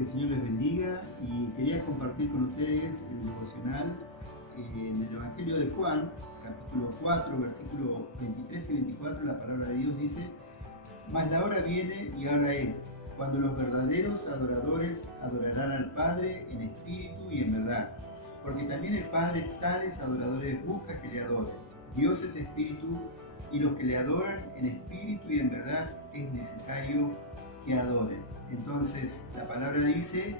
Que el Señor les bendiga y quería compartir con ustedes el devocional en el Evangelio de Juan, capítulo 4, versículos 23 y 24, la palabra de Dios dice: Mas la hora viene y ahora es, cuando los verdaderos adoradores adorarán al Padre en espíritu y en verdad, porque también el Padre tales adoradores busca que le adoren. Dios es espíritu y los que le adoran en espíritu y en verdad es necesario que adoren. Entonces la palabra dice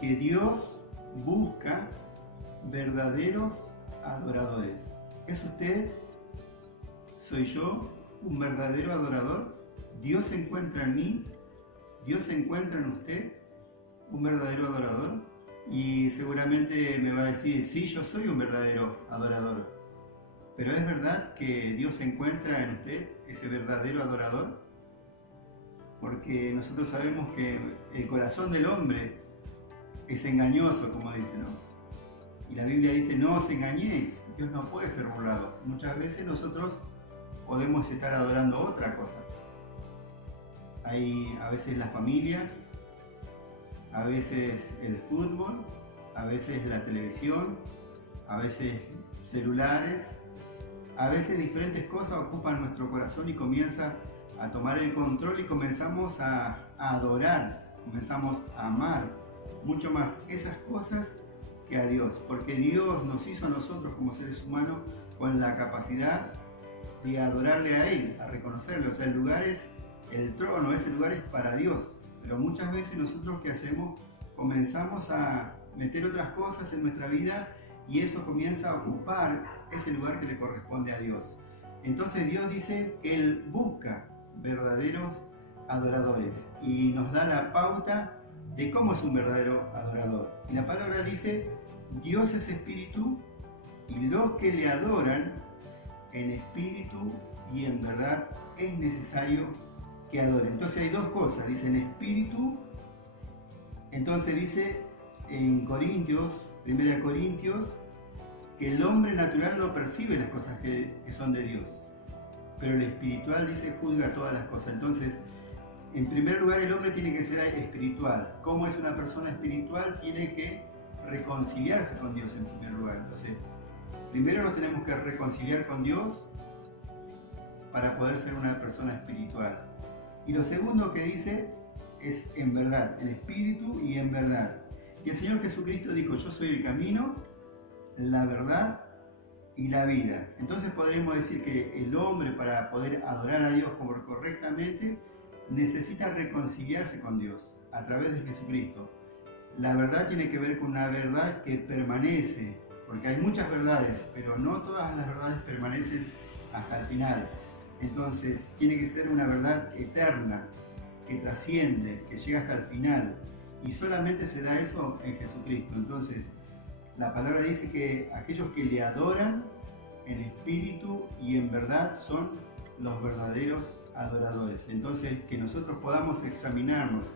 que Dios busca verdaderos adoradores. ¿Es usted? ¿Soy yo un verdadero adorador? ¿Dios se encuentra en mí? ¿Dios se encuentra en usted? ¿Un verdadero adorador? Y seguramente me va a decir: sí, yo soy un verdadero adorador. Pero ¿es verdad que Dios se encuentra en usted, ese verdadero adorador? Porque nosotros sabemos que el corazón del hombre es engañoso, como dice, ¿no? Y la Biblia dice: no os engañéis, Dios no puede ser burlado. Muchas veces nosotros podemos estar adorando otra cosa. Hay a veces la familia, a veces el fútbol, a veces la televisión, a veces celulares, a veces diferentes cosas ocupan nuestro corazón y comienza a tomar el control y comenzamos a adorar, comenzamos a amar mucho más esas cosas que a Dios, porque Dios nos hizo a nosotros como seres humanos con la capacidad de adorarle a Él, a reconocerle. O sea, el trono, ese lugar es para Dios, pero muchas veces nosotros, ¿qué hacemos? Comenzamos a meter otras cosas en nuestra vida y eso comienza a ocupar ese lugar que le corresponde a Dios. Entonces Dios dice que Él busca verdaderos adoradores y nos da la pauta de cómo es un verdadero adorador. Y la palabra dice: Dios es espíritu y los que le adoran en espíritu y en verdad es necesario que adoren. Entonces hay dos cosas, dice en espíritu. Entonces dice en Corintios, 1 Corintios, que el hombre natural no percibe las cosas que son de Dios, pero el espiritual, dice, juzga todas las cosas. Entonces, en primer lugar, el hombre tiene que ser espiritual. ¿Cómo es una persona espiritual? Tiene que reconciliarse con Dios en primer lugar. Entonces, primero nos tenemos que reconciliar con Dios para poder ser una persona espiritual. Y lo segundo que dice es en verdad, en espíritu y en verdad. Y el Señor Jesucristo dijo: yo soy el camino, la verdad y la vida. Entonces podremos decir que el hombre, para poder adorar a Dios correctamente, necesita reconciliarse con Dios a través de Jesucristo. La verdad tiene que ver con una verdad que permanece, porque hay muchas verdades, pero no todas las verdades permanecen hasta el final. Entonces tiene que ser una verdad eterna, que trasciende, que llega hasta el final, y solamente se da eso en Jesucristo. Entonces la palabra dice que aquellos que le adoran en espíritu y en verdad son los verdaderos adoradores. Entonces, que nosotros podamos examinarnos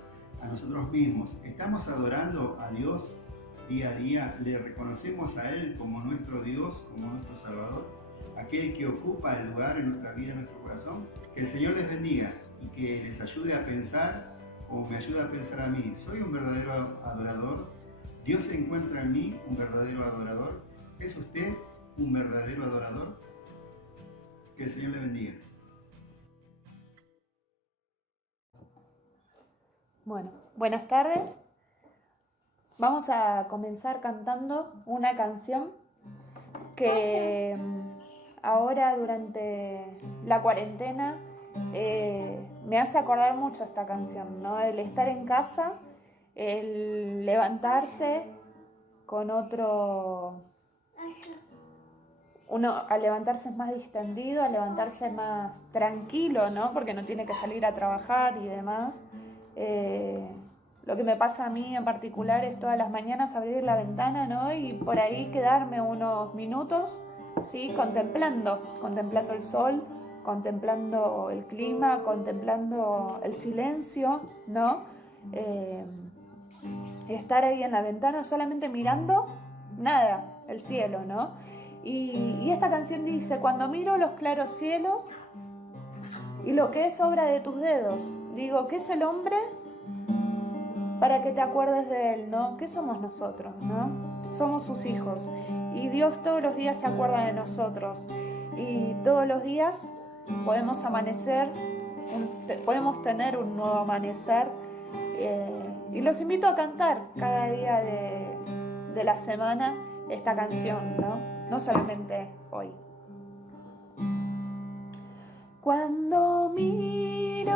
a nosotros mismos. ¿Estamos adorando a Dios día a día? ¿Le reconocemos a Él como nuestro Dios, como nuestro Salvador? Aquel que ocupa el lugar en nuestra vida, en nuestro corazón. Que el Señor les bendiga y que les ayude a pensar, como me ayuda a pensar a mí. ¿Soy un verdadero adorador? ¿Dios se encuentra en mí, un verdadero adorador? ¿Es usted un verdadero adorador? Que el Señor le bendiga. Bueno, buenas tardes. Vamos a comenzar cantando una canción que ahora durante la cuarentena me hace acordar mucho esta canción, ¿no? El estar en casa, el levantarse con otro... Uno al levantarse es más distendido, al levantarse más tranquilo, ¿no? Porque no tiene que salir a trabajar y demás. Lo que me pasa a mí en particular es todas las mañanas abrir la ventana, ¿no? Y por ahí quedarme unos minutos, ¿sí? Contemplando el sol, contemplando el clima, contemplando el silencio, ¿no? Estar ahí en la ventana solamente mirando nada, el cielo, ¿no? Y esta canción dice: cuando miro los claros cielos y lo que es obra de tus dedos, digo, ¿qué es el hombre para que te acuerdes de Él, ¿no? ¿Qué somos nosotros, no? Somos sus hijos y Dios todos los días se acuerda de nosotros y todos los días podemos amanecer, podemos tener un nuevo amanecer y los invito a cantar cada día de la semana esta canción, ¿no? No solamente hoy. Cuando miro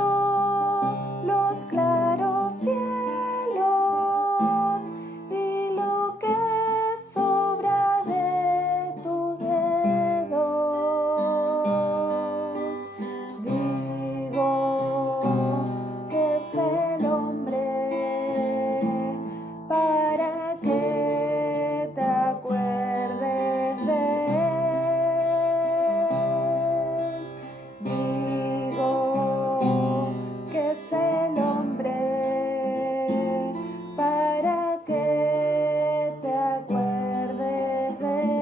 los claros cielos y lo que sobra de tus dedos, digo que es el hombre para que te acuerdes de él. Digo que es el hombre para que te acuerdes de él.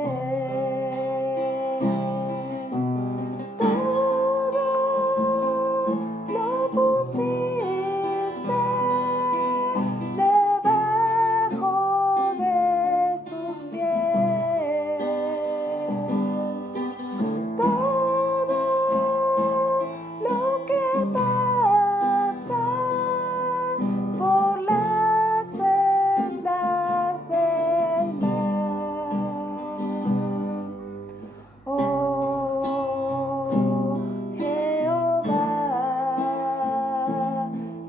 Todo lo pusiste debajo de sus pies. Todo lo que pasa por las sendas del mar. Oh Jehová,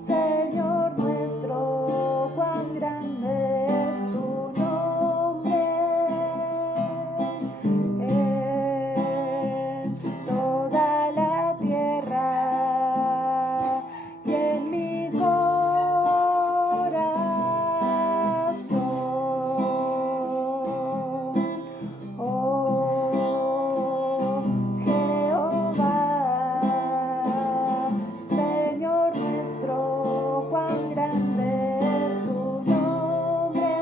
Señor nuestro, cuán grande es tu nombre en toda la tierra y en mi corazón. Oh Jehová, Señor nuestro, cuán grande es tu nombre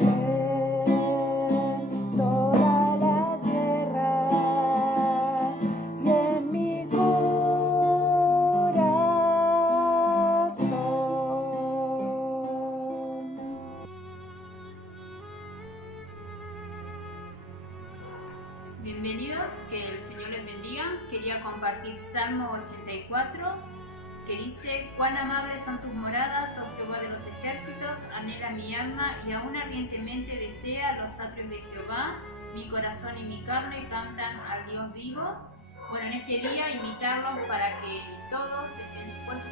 en toda la tierra y en mi corazón. Bienvenidos, que el Señor les bendiga. Quería compartir Salmo 84, que dice: cuán amables son tus moradas, oh Jehová de los ejércitos, anhela mi alma y aún ardientemente desea los atrios de Jehová. Mi corazón y mi carne cantan al Dios vivo. Bueno, en este día invitarlos para que todos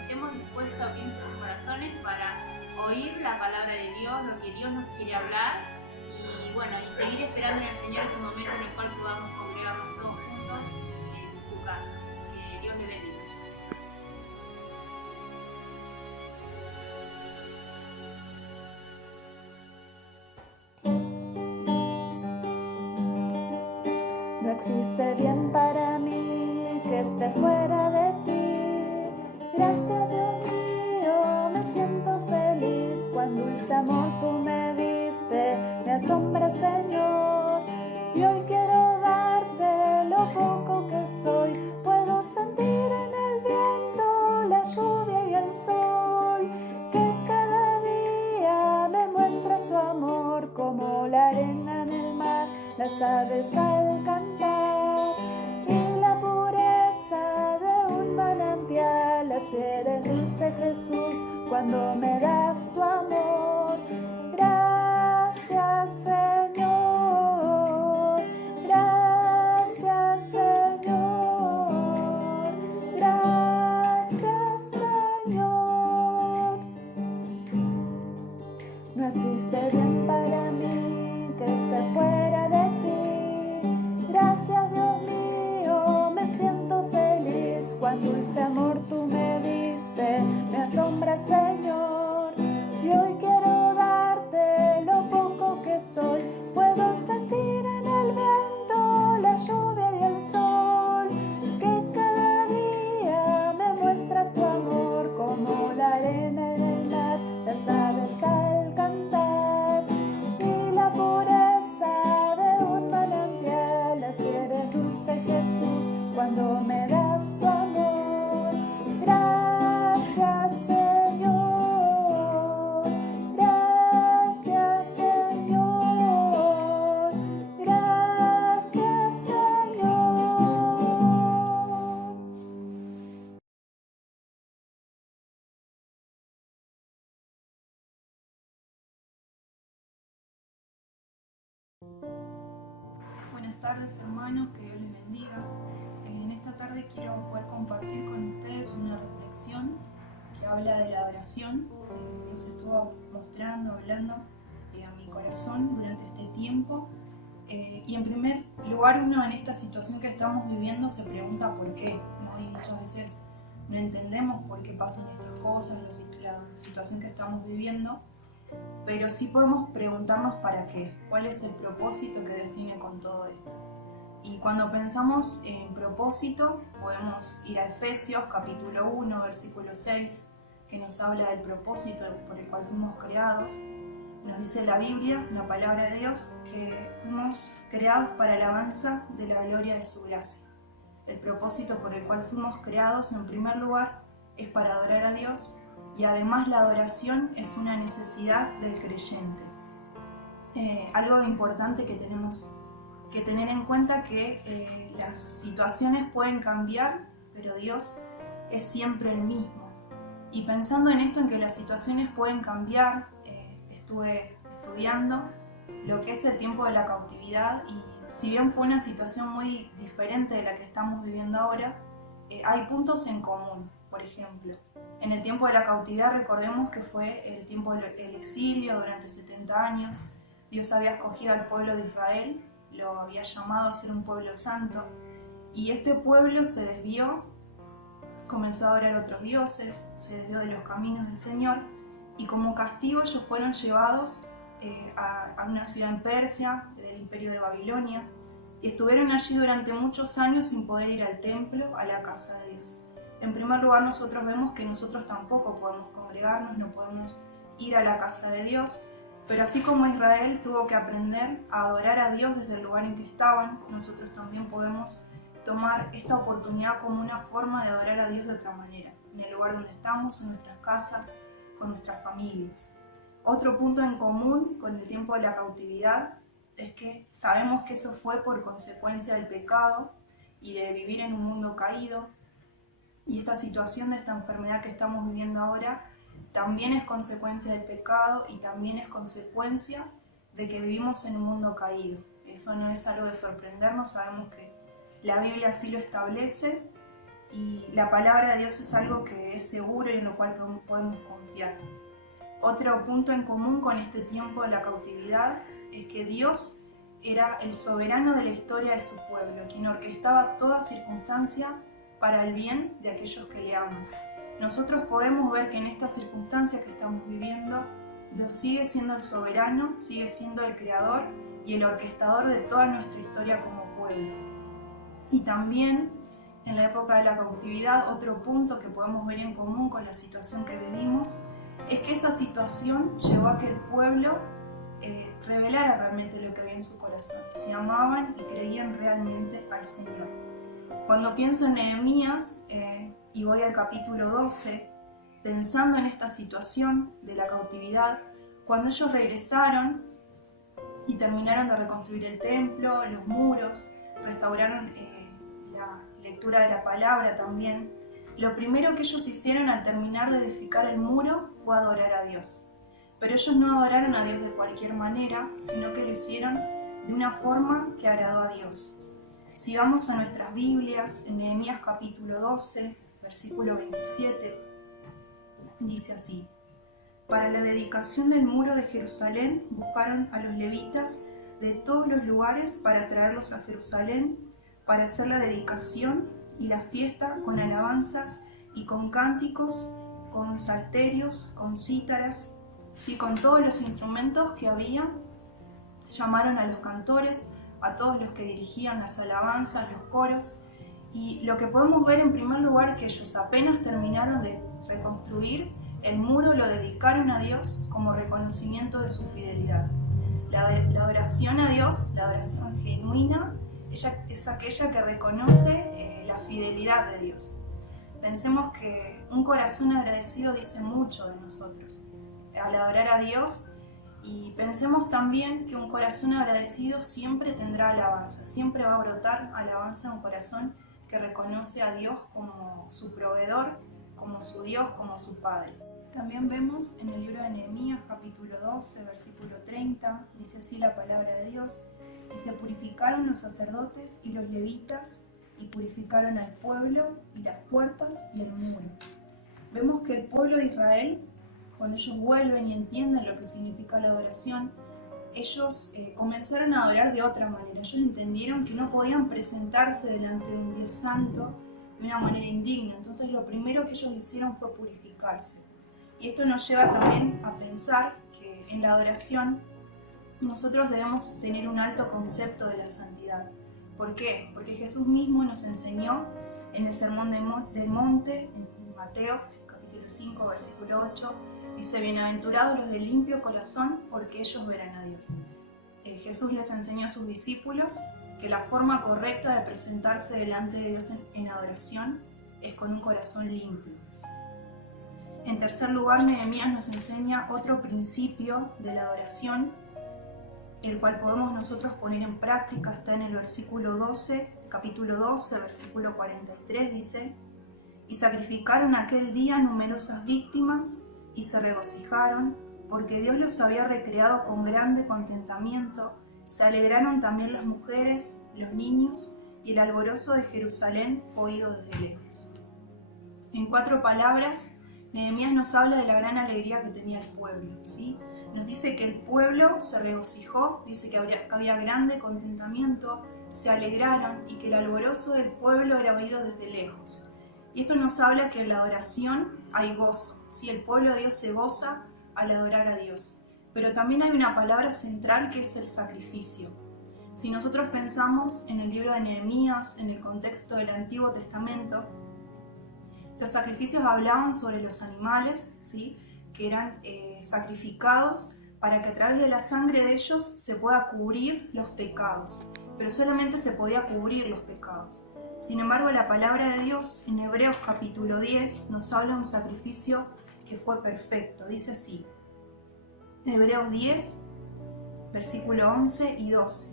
estemos dispuestos a abrir nuestros corazones para oír la palabra de Dios, lo que Dios nos quiere hablar. Y bueno, y seguir esperando en el Señor ese momento en el cual podamos congregarnos todos juntos en su casa. Que Dios me bendiga. No existe bien para mí que esté fuera de ti. Gracias, Dios mío, me siento feliz. Cuán dulce amor tú me diste, me asombra, Señor. Y hoy quiero darte lo poco que soy. Puedo sentir en el viento la lluvia y el sol, que cada día me muestras tu amor como la arena en el mar, las aves al cantar y la pureza de un manantial. Así eres dulce, Jesús, cuando me das tu amor. Gracias, Señor. Gracias, Señor. Gracias, Señor. No existe bien para mí que esté fuera de ti. Gracias, Dios mío, me siento feliz. Cuán dulce amor tú me diste, me asombra, Señor. tardes, hermanos, que Dios les bendiga. En esta tarde quiero poder compartir con ustedes una reflexión que habla de la adoración. Dios estuvo mostrando, hablando a mi corazón durante este tiempo. Y en primer lugar, uno en esta situación que estamos viviendo se pregunta por qué, ¿no? Y muchas veces no entendemos por qué pasan estas cosas, la situación que estamos viviendo. Pero sí podemos preguntarnos para qué, cuál es el propósito que Dios tiene con todo esto. Y cuando pensamos en propósito, podemos ir a Efesios capítulo 1, versículo 6, que nos habla del propósito por el cual fuimos creados. Nos dice la Biblia, la palabra de Dios, que fuimos creados para la alabanza de la gloria de su gracia. El propósito por el cual fuimos creados, en primer lugar, es para adorar a Dios. Y además la adoración es una necesidad del creyente. Algo importante que tenemos que tener en cuenta que las situaciones pueden cambiar, pero Dios es siempre el mismo. Y pensando en esto, en que las situaciones pueden cambiar, estuve estudiando lo que es el tiempo de la cautividad y si bien fue una situación muy diferente de la que estamos viviendo ahora, hay puntos en común. Por ejemplo, en el tiempo de la cautividad recordemos que fue el tiempo del exilio durante 70 años. Dios había escogido al pueblo de Israel, lo había llamado a ser un pueblo santo y este pueblo se desvió, comenzó a adorar a otros dioses, se desvió de los caminos del Señor y como castigo ellos fueron llevados a una ciudad en Persia, del imperio de Babilonia, y estuvieron allí durante muchos años sin poder ir al templo, a la casa de Dios. En primer lugar, nosotros vemos que nosotros tampoco podemos congregarnos, no podemos ir a la casa de Dios, pero así como Israel tuvo que aprender a adorar a Dios desde el lugar en que estaban, nosotros también podemos tomar esta oportunidad como una forma de adorar a Dios de otra manera, en el lugar donde estamos, en nuestras casas, con nuestras familias. Otro punto en común con el tiempo de la cautividad es que sabemos que eso fue por consecuencia del pecado y de vivir en un mundo caído. Y esta situación de esta enfermedad que estamos viviendo ahora también es consecuencia del pecado y también es consecuencia de que vivimos en un mundo caído. Eso no es algo de sorprendernos, sabemos que la Biblia así lo establece y la palabra de Dios es algo que es seguro y en lo cual podemos confiar. Otro punto en común con este tiempo de la cautividad es que Dios era el soberano de la historia de su pueblo, quien orquestaba toda circunstancia para el bien de aquellos que le aman. Nosotros podemos ver que en estas circunstancias que estamos viviendo, Dios sigue siendo el soberano, sigue siendo el creador y el orquestador de toda nuestra historia como pueblo. Y también en la época de la cautividad, otro punto que podemos ver en común con la situación que vivimos, es que esa situación llevó a que el pueblo revelara realmente lo que había en su corazón, si amaban y creían realmente al Señor. Cuando pienso en Nehemías y voy al capítulo 12, pensando en esta situación de la cautividad, cuando ellos regresaron y terminaron de reconstruir el templo, los muros, restauraron la lectura de la palabra también, lo primero que ellos hicieron al terminar de edificar el muro fue adorar a Dios. Pero ellos no adoraron a Dios de cualquier manera, sino que lo hicieron de una forma que agradó a Dios. Si vamos a nuestras Biblias, en Nehemías capítulo 12, versículo 27, dice así: Para la dedicación del muro de Jerusalén buscaron a los levitas de todos los lugares para traerlos a Jerusalén, para hacer la dedicación y la fiesta con alabanzas y con cánticos, con salterios, con cítaras, sí, con todos los instrumentos que había. Llamaron a los cantores, a todos los que dirigían las alabanzas, los coros, y lo que podemos ver en primer lugar que ellos apenas terminaron de reconstruir el muro, lo dedicaron a Dios como reconocimiento de su fidelidad. La adoración a Dios, la adoración genuina, es aquella que reconoce la fidelidad de Dios. Pensemos que un corazón agradecido dice mucho de nosotros al adorar a Dios, y pensemos también que un corazón agradecido siempre tendrá alabanza, siempre va a brotar alabanza en un corazón que reconoce a Dios como su proveedor, como su Dios, como su Padre. También vemos en el libro de Nehemías capítulo 12, versículo 30, dice así la palabra de Dios: Y se purificaron los sacerdotes y los levitas, y purificaron al pueblo, y las puertas, y el muro. Vemos que el pueblo de Israel, cuando ellos vuelven y entienden lo que significa la adoración, ellos comenzaron a adorar de otra manera. Ellos entendieron que no podían presentarse delante de un Dios santo de una manera indigna. Entonces lo primero que ellos hicieron fue purificarse. Y esto nos lleva también a pensar que en la adoración nosotros debemos tener un alto concepto de la santidad. ¿Por qué? Porque Jesús mismo nos enseñó en el Sermón del Monte, en Mateo capítulo 5, versículo 8, dice: bienaventurados los de limpio corazón, porque ellos verán a Dios. Jesús les enseñó a sus discípulos que la forma correcta de presentarse delante de Dios en adoración es con un corazón limpio. En tercer lugar, Nehemías nos enseña otro principio de la adoración, el cual podemos nosotros poner en práctica. Está en el versículo 12, capítulo 12, versículo 43, dice: y sacrificaron aquel día numerosas víctimas, y se regocijaron, porque Dios los había recreado con grande contentamiento. Se alegraron también las mujeres, los niños, y el alborozo de Jerusalén fue oído desde lejos. En 4 palabras, Nehemías nos habla de la gran alegría que tenía el pueblo, ¿sí? Nos dice que el pueblo se regocijó, dice que había grande contentamiento, se alegraron, y que el alborozo del pueblo era oído desde lejos. Y esto nos habla que en la adoración hay gozo, ¿sí? El pueblo de Dios se goza al adorar a Dios. Pero también hay una palabra central que es el sacrificio. Si nosotros pensamos en el libro de Nehemías, en el contexto del Antiguo Testamento, los sacrificios hablaban sobre los animales, ¿sí? Que eran sacrificados para que a través de la sangre de ellos se pueda cubrir los pecados. Pero solamente se podía cubrir los pecados. Sin embargo, la palabra de Dios en Hebreos capítulo 10 nos habla de un sacrificio que fue perfecto. Dice así, Hebreos 10, versículo 11 y 12.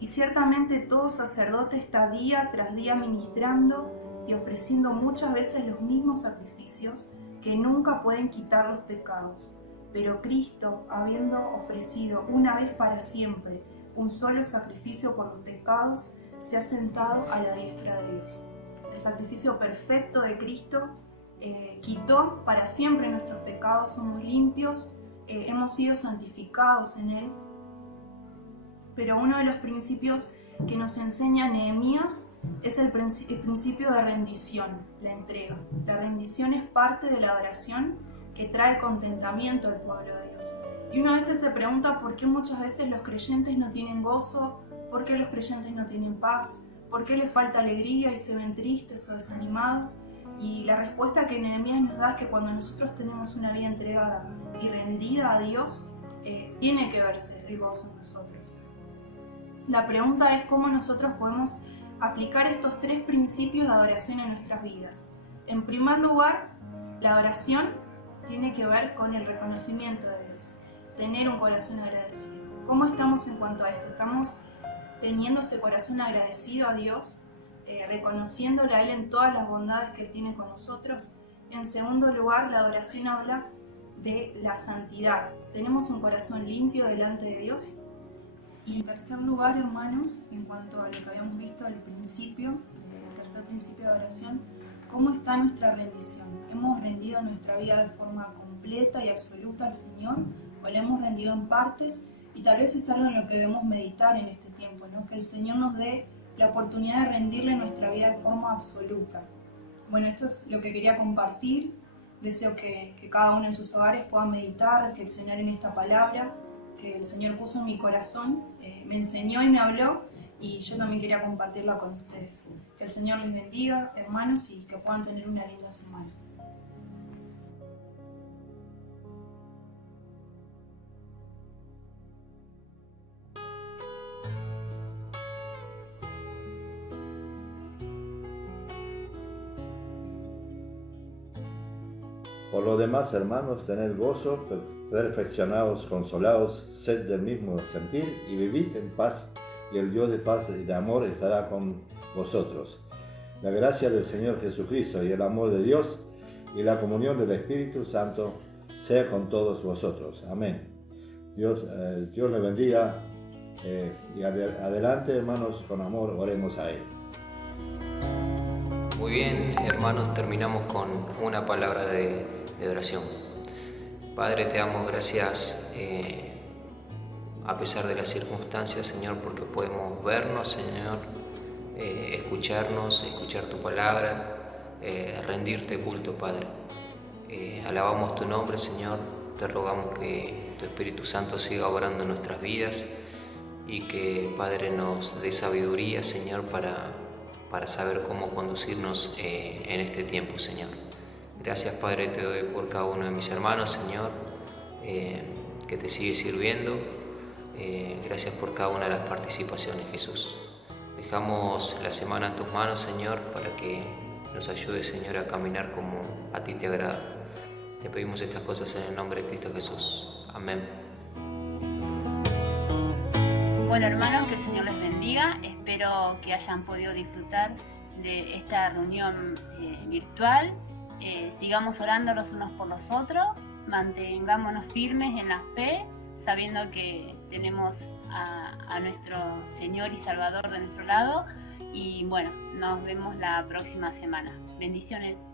Y ciertamente todo sacerdote está día tras día ministrando y ofreciendo muchas veces los mismos sacrificios que nunca pueden quitar los pecados. Pero Cristo, habiendo ofrecido una vez para siempre un solo sacrificio por los pecados, se ha sentado a la diestra de Dios. El sacrificio perfecto de Cristo quitó para siempre nuestros pecados, somos limpios, hemos sido santificados en Él. Pero uno de los principios que nos enseña Nehemías es el principio de rendición, la entrega. La rendición es parte de la adoración que trae contentamiento al pueblo de Dios. Y uno a veces se pregunta por qué muchas veces los creyentes no tienen gozo, por qué los creyentes no tienen paz, por qué les falta alegría y se ven tristes o desanimados. Y la respuesta que Nehemías nos da es que cuando nosotros tenemos una vida entregada y rendida a Dios, tiene que verse el gozo en nosotros. La pregunta es cómo nosotros podemos aplicar estos 3 principios de adoración en nuestras vidas. En primer lugar, la adoración tiene que ver con el reconocimiento de Dios, tener un corazón agradecido. ¿Cómo estamos en cuanto a esto? ¿Estamos teniendo ese corazón agradecido a Dios, reconociéndole a Él en todas las bondades que Él tiene con nosotros? En segundo lugar, la adoración habla de la santidad. ¿Tenemos un corazón limpio delante de Dios? Y en tercer lugar, hermanos, en cuanto a lo que habíamos visto al principio, el tercer principio de adoración, ¿cómo está nuestra rendición? ¿Hemos rendido nuestra vida de forma completa y absoluta al Señor? ¿O la hemos rendido en partes? Y tal vez es algo en lo que debemos meditar en este tiempo, ¿no? Que el Señor nos dé la oportunidad de rendirle nuestra vida de forma absoluta. Bueno, esto es lo que quería compartir. Deseo que cada uno en sus hogares pueda meditar, reflexionar en esta palabra que el Señor puso en mi corazón, me enseñó y me habló, y yo también quería compartirla con ustedes. Que el Señor les bendiga, hermanos, y que puedan tener una linda semana. Por lo demás, hermanos, tened gozo, perfeccionaos, consolaos, sed del mismo sentir y vivid en paz, y el Dios de paz y de amor estará con vosotros. La gracia del Señor Jesucristo y el amor de Dios y la comunión del Espíritu Santo sea con todos vosotros. Amén. Dios les bendiga, Y adelante, hermanos, con amor, oremos a Él. Muy bien, hermanos, terminamos con una palabra de oración. Padre, te damos gracias a pesar de las circunstancias, Señor, porque podemos vernos, Señor, escuchar tu palabra, rendirte culto, Padre. Alabamos tu nombre, Señor, te rogamos que tu Espíritu Santo siga obrando en nuestras vidas y que, Padre, nos dé sabiduría, Señor, para saber cómo conducirnos en este tiempo, Señor. Gracias, Padre, te doy por cada uno de mis hermanos, Señor, que te sigue sirviendo. Gracias por cada una de las participaciones, Jesús. Dejamos la semana en tus manos, Señor, para que nos ayudes, Señor, a caminar como a ti te agrada. Te pedimos estas cosas en el nombre de Cristo Jesús. Amén. Bueno, hermanos, que el Señor les bendiga. Espero que hayan podido disfrutar de esta reunión virtual. Sigamos orando los unos por los otros. Mantengámonos firmes en la fe, sabiendo que tenemos a nuestro Señor y Salvador de nuestro lado. Y bueno, nos vemos la próxima semana. Bendiciones.